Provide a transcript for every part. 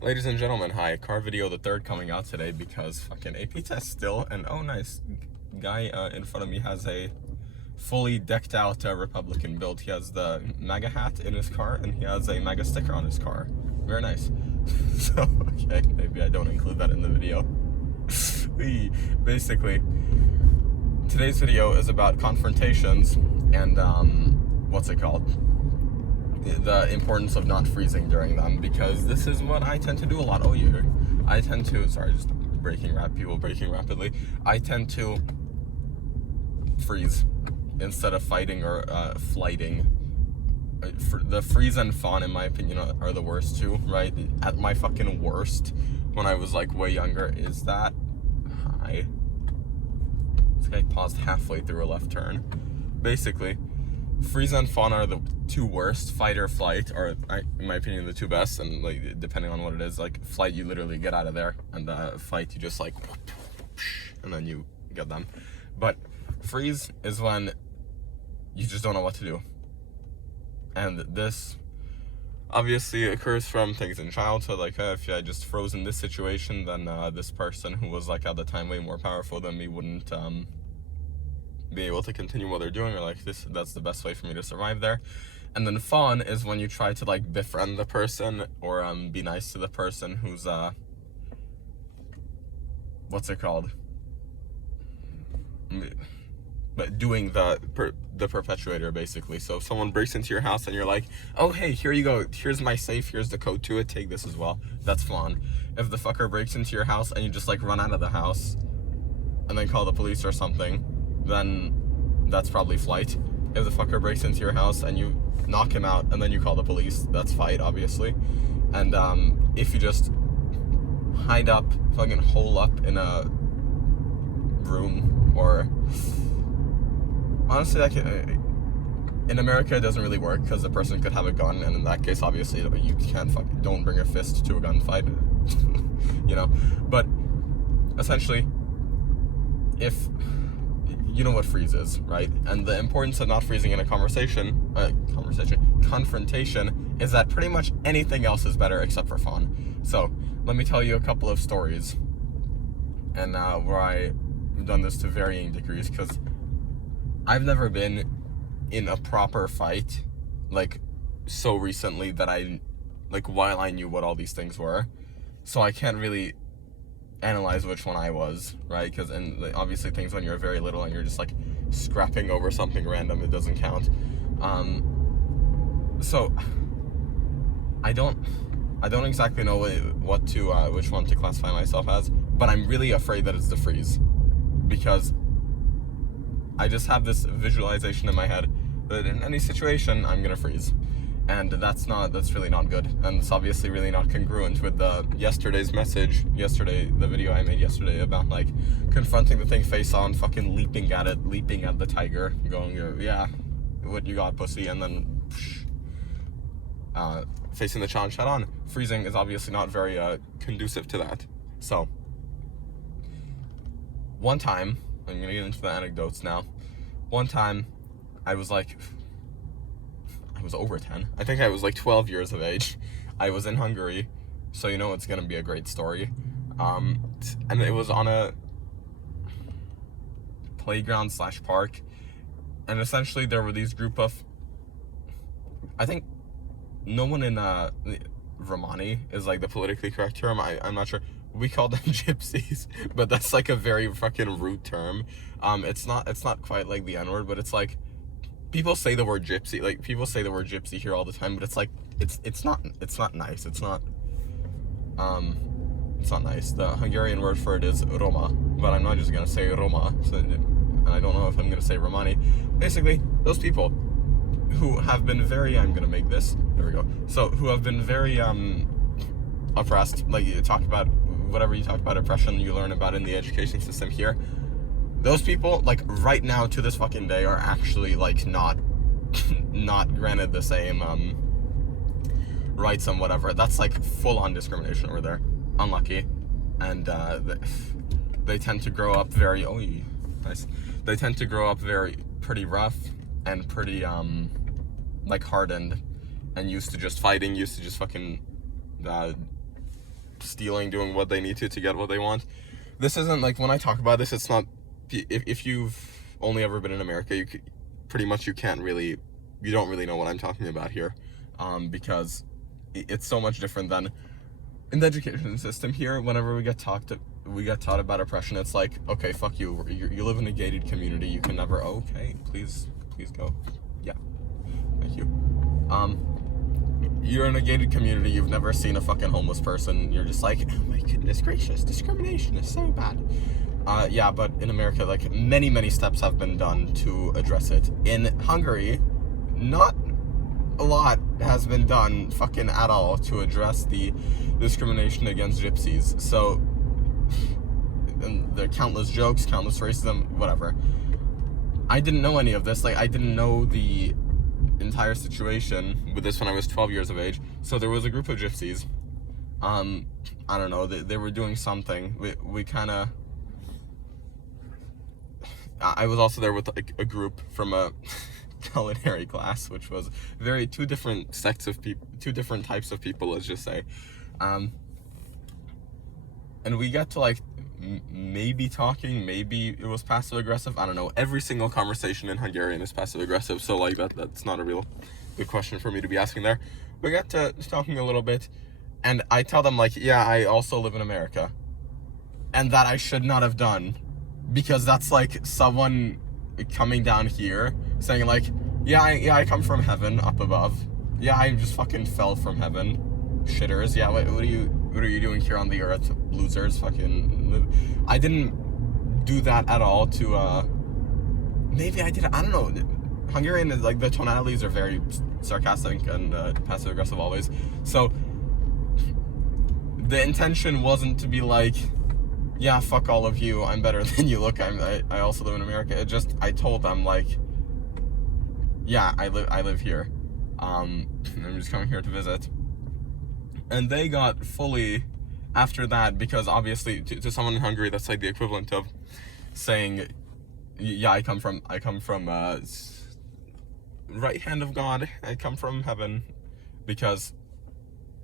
Ladies and gentlemen, hi. Car video the third coming out today because fucking AP test still, and oh nice, guy in front of me has a fully decked out Republican build. He has the MAGA hat in his car, and he has a MAGA sticker on his car. Very nice. So, okay, maybe I don't include that in the video. Basically, today's video is about confrontations and, what's it called? The importance of not freezing during them, because this is what I tend to do a lot. I tend to, sorry, just people breaking rapidly. I tend to freeze instead of fighting or flighting. The freeze and fawn, in my opinion, are the worst too, right? At my fucking worst, when I was like way younger, is that, hi. This guy paused halfway through a left turn. Basically, freeze and fawn are the two worst. Fight or flight are, in my opinion, the two best, and like depending on what it is. Like flight, you literally get out of there, and fight, you just like, and then you get them. But freeze is when you just don't know what to do, and this obviously occurs from things in childhood. Like if I just froze in this situation, then this person who was like at the time way more powerful than me wouldn't be able to continue what they're doing, or like that's the best way for me to survive there. And then fawn is when you try to like befriend the person or be nice to the person who's what's it called, but doing the perpetuator, basically. So if someone breaks into your house and you're like, oh hey, here you go, here's my safe, here's the code to it, take this as well, that's fawn. If the fucker breaks into your house and you just like run out of the house and then call the police or something, then that's probably flight. If the fucker breaks into your house and you knock him out and then you call the police, that's fight, obviously. And if you just hide up, fucking hole up in a room, or honestly, in America it doesn't really work because the person could have a gun, and in that case, obviously, you can't don't bring a fist to a gunfight, you know. But essentially, if you know what freeze is, right? And the importance of not freezing in a confrontation is that pretty much anything else is better except for fawn. So let me tell you a couple of stories, and where I've done this to varying degrees, because I've never been in a proper fight like so recently that while I knew what all these things were, so I can't really analyze which one I was, right? Because obviously things when you're very little and you're just like scrapping over something random, it doesn't count. So I don't exactly know which one to classify myself as, but I'm really afraid that it's the freeze, because I just have this visualization in my head that in any situation I'm gonna freeze, and that's really not good, and it's obviously really not congruent with the video I made yesterday about like confronting the thing face on, fucking leaping at the tiger, going, yeah, what you got, pussy, and then facing the challenge head on. Freezing is obviously not very conducive to that. So one time, I'm gonna get into the anecdotes now. One time I was over 10. I think I was like 12 years of age. I was in Hungary, so you know it's gonna be a great story. And it was on a playground / park, and essentially there were these group of, I think no one in Romani is like the politically correct term. I'm not sure. We call them gypsies, but that's like a very fucking rude term. It's not quite like the N-word, but it's like, people say the word gypsy, like people say the word gypsy here all the time, but it's like, it's not nice. It's not nice. The Hungarian word for it is Roma, but I'm not just gonna say Roma, and I don't know if I'm gonna say Romani. Basically, those people who have been very, I'm gonna make this, there we go. So, who have been very oppressed, like you talk about, whatever you talk about oppression you learn about in the education system here, those people, like right now to this fucking day, are actually like not granted the same rights and whatever. That's like full on discrimination over there. Unlucky. And they tend to grow up very, nice. They tend to grow up pretty rough and pretty like hardened, and used to just fighting, used to just fucking stealing, doing what they need to get what they want. This isn't like, when I talk about this, it's not, if you've only ever been in America, you don't really know what I'm talking about here, because it's so much different than in the education system here. Whenever we get taught about oppression, it's like, okay, fuck you, you live in a gated community, you can never, okay, please go, yeah, thank you. You're in a gated community, you've never seen a fucking homeless person, you're just like, oh my goodness gracious, discrimination is so bad. Yeah, but in America, like, many steps have been done to address it. In Hungary, not a lot has been done fucking at all to address the discrimination against gypsies. So, and there are countless jokes, countless racism, whatever. I didn't know any of this. Like, I didn't know the entire situation with this when I was 12 years of age. So there was a group of gypsies. I don't know, they were doing something. We kind of... I was also there with a group from a culinary class, which was two different types of people, let's just say. And we got to like maybe talking, maybe it was passive aggressive, I don't know. Every single conversation in Hungarian is passive aggressive, so like that's not a real good question for me to be asking there. We got to talking a little bit, and I tell them like, yeah, I also live in America, and that I should not have done, because that's like someone coming down here saying like, yeah, I come from heaven up above. Yeah, I just fucking fell from heaven. Shitters. Yeah, what are you doing here on the earth, losers? Fucking. I didn't do that at all to, maybe I did, I don't know. Hungarian is like, the tonalities are very sarcastic and passive aggressive always. So the intention wasn't to be like, yeah, fuck all of you, I'm better than you look, I also live in America. It just, I told them like, yeah, I live here. I'm just coming here to visit. And they got fully after that, because obviously to someone in Hungary, that's like the equivalent of saying, yeah, I come from right hand of God, I come from heaven, because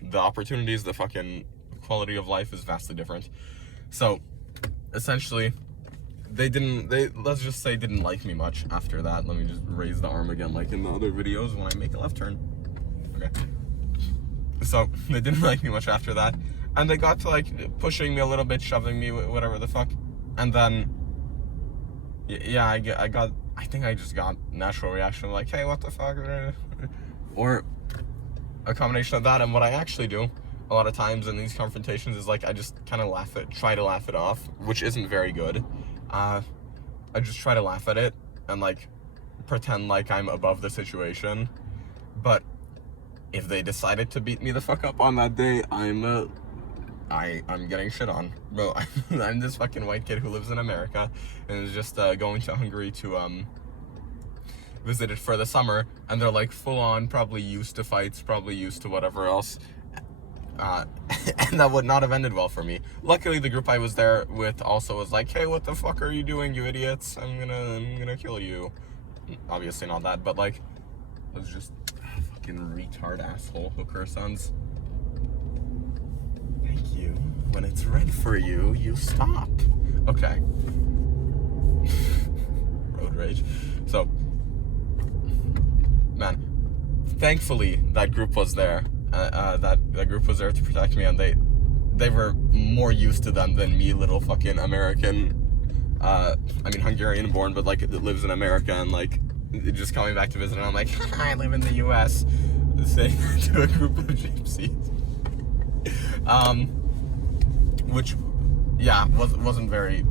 the opportunities, the fucking quality of life is vastly different. So, essentially, let's just say didn't like me much after that. Let me just raise the arm again, like in the other videos when I make a left turn. Okay. So, they didn't like me much after that. And they got to, like, pushing me a little bit, shoving me, whatever the fuck. And then, yeah, I think I just got natural reaction, like, hey, what the fuck? Or a combination of that, and what I actually do a lot of times in these confrontations is like, I just kind of try to laugh it off, which isn't very good. I just try to laugh at it and like pretend like I'm above the situation. But if they decided to beat me the fuck up on that day, I'm getting shit on, bro. I'm this fucking white kid who lives in America and is just going to Hungary to visit it for the summer, and they're like full on, probably used to fights, probably used to whatever else. And that would not have ended well for me. Luckily, the group I was there with also was like, hey, what the fuck are you doing, you idiots? I'm gonna kill you. Obviously not that, but like, it was just fucking retard asshole hooker sons. Thank you. When it's red for you, you stop. Okay. Road rage. So, man, thankfully that group was there. That group was there to protect me, and they were more used to them than me, little fucking American, Hungarian born, but like it lives in America, and like just coming back to visit, and I'm like, I live in the US, saying to a group of gypsies, which, yeah, wasn't very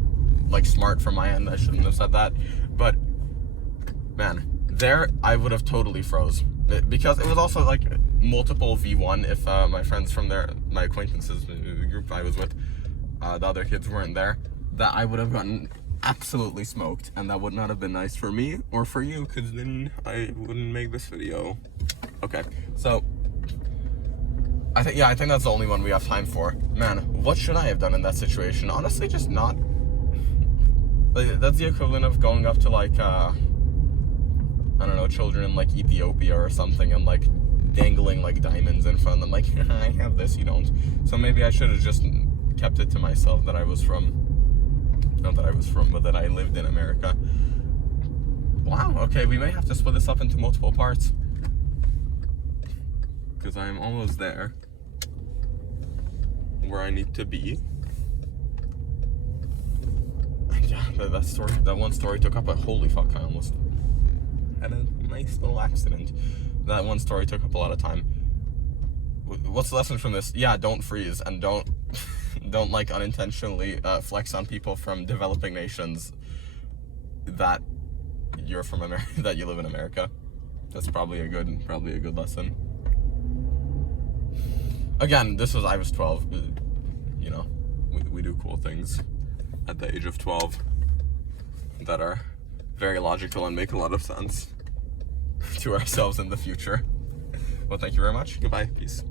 like smart from my end. I shouldn't have said that, but man, there I would have totally froze, because it was also like multiple V1. If my friends from there, my acquaintances, the group I was with, the other kids weren't there, that I would have gotten absolutely smoked, and that would not have been nice for me or for you, because then I wouldn't make this video. Okay, so I think that's the only one we have time for. Man, what should I have done in that situation? Honestly, just not. Like, that's the equivalent of going up to like I don't know, children in like Ethiopia or something, and like dangling like diamonds in front of them, like, I have this, you don't. So maybe I should have just kept it to myself that I was from, not that I was from, but that I lived in America. Wow, okay, we may have to split this up into multiple parts, because I'm almost there where I need to be. Yeah, that one story took up holy fuck, I almost had a nice little accident. That one story took up a lot of time. What's the lesson from this? Yeah, don't freeze, and don't like unintentionally flex on people from developing nations that you're from America, that you live in America. That's probably a good lesson. Again, I was 12. You know, we do cool things at the age of 12 that are very logical and make a lot of sense to ourselves in the future. Well, thank you very much. Goodbye. Peace.